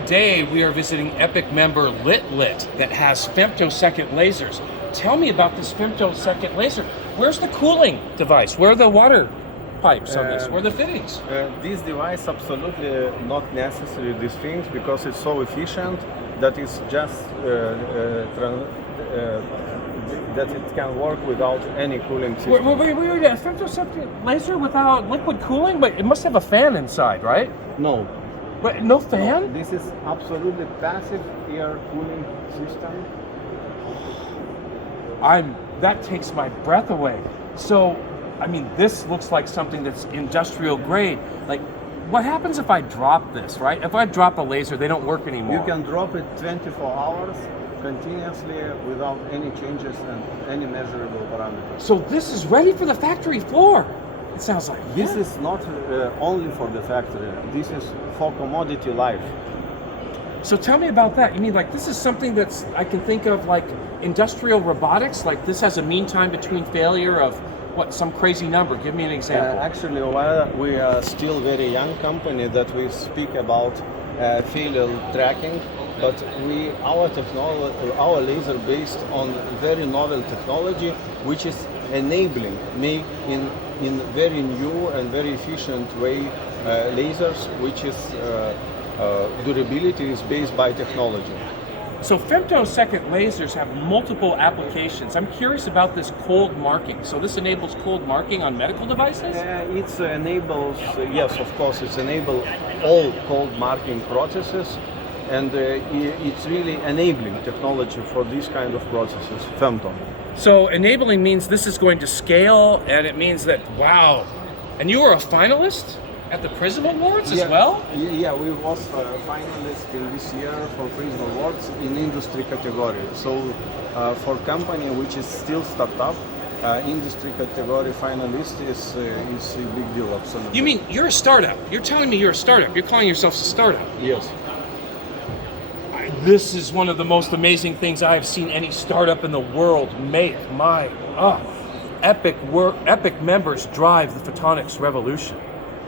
today we are visiting Epic member Litilit that has femtosecond lasers. Tell me about this femtosecond laser. Where's the cooling device? Where are the water pipes on this? Where are the fittings? This device absolutely not necessary, these things, because it's so efficient that it's just that it can work without any cooling system. Wait, a femtosecond laser without liquid cooling? But it must have a fan inside, right? No. But no fan? No, this is absolutely passive air cooling system. That takes my breath away. So, I mean, this looks like something that's industrial grade. Like, what happens if I drop this, right? If I drop a laser, they don't work anymore. You can drop it 24 hours continuously without any changes and any measurable parameters. So this is ready for the factory floor. It sounds like. This is not only for the factory. This is for commodity life. So tell me about that. You mean like this is something that's, I can think of like industrial robotics? Like this has a mean time between failure of what, some crazy number? Give me an example. Actually, while we are still very young company that we speak about failure tracking, but our laser based on very novel technology, which is enabling make in very new and very efficient way lasers, which is durability is based by technology. So femtosecond lasers have multiple applications. I'm curious about this cold marking. So this enables cold marking on medical devices? It enables, yes, of course, it enables all cold marking processes, and it's really enabling technology for these kind of processes, femto. So enabling means this is going to scale, and it means that, wow. And you were a finalist at the Prism Awards as well? Yeah, we was finalist in this year for Prism Awards in industry category. So for company which is still startup, industry category finalist is a big deal, absolutely. You mean you're a startup? You're telling me you're a startup? You're calling yourself a startup? Yes. This is one of the most amazing things I have seen any startup in the world make. Epic members drive the photonics revolution.